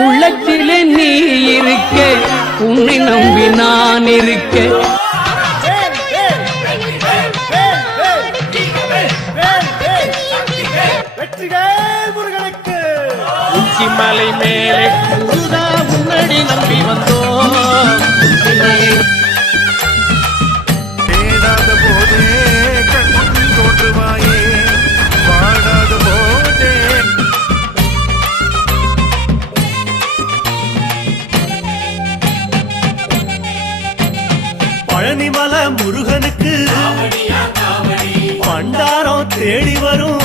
உள்ளத்திலே நீ இருக்க, உன்னை நம்பி நான் இருக்க. உச்சிமலை மேலே முருகா முன்னாடி நம்பி வந்தோம். தேடாத போதே கண் தோன்றுவாயே, வாடாத போதே. பழனிமலை முருகனுக்கு பண்டாரம் தேடி வரும்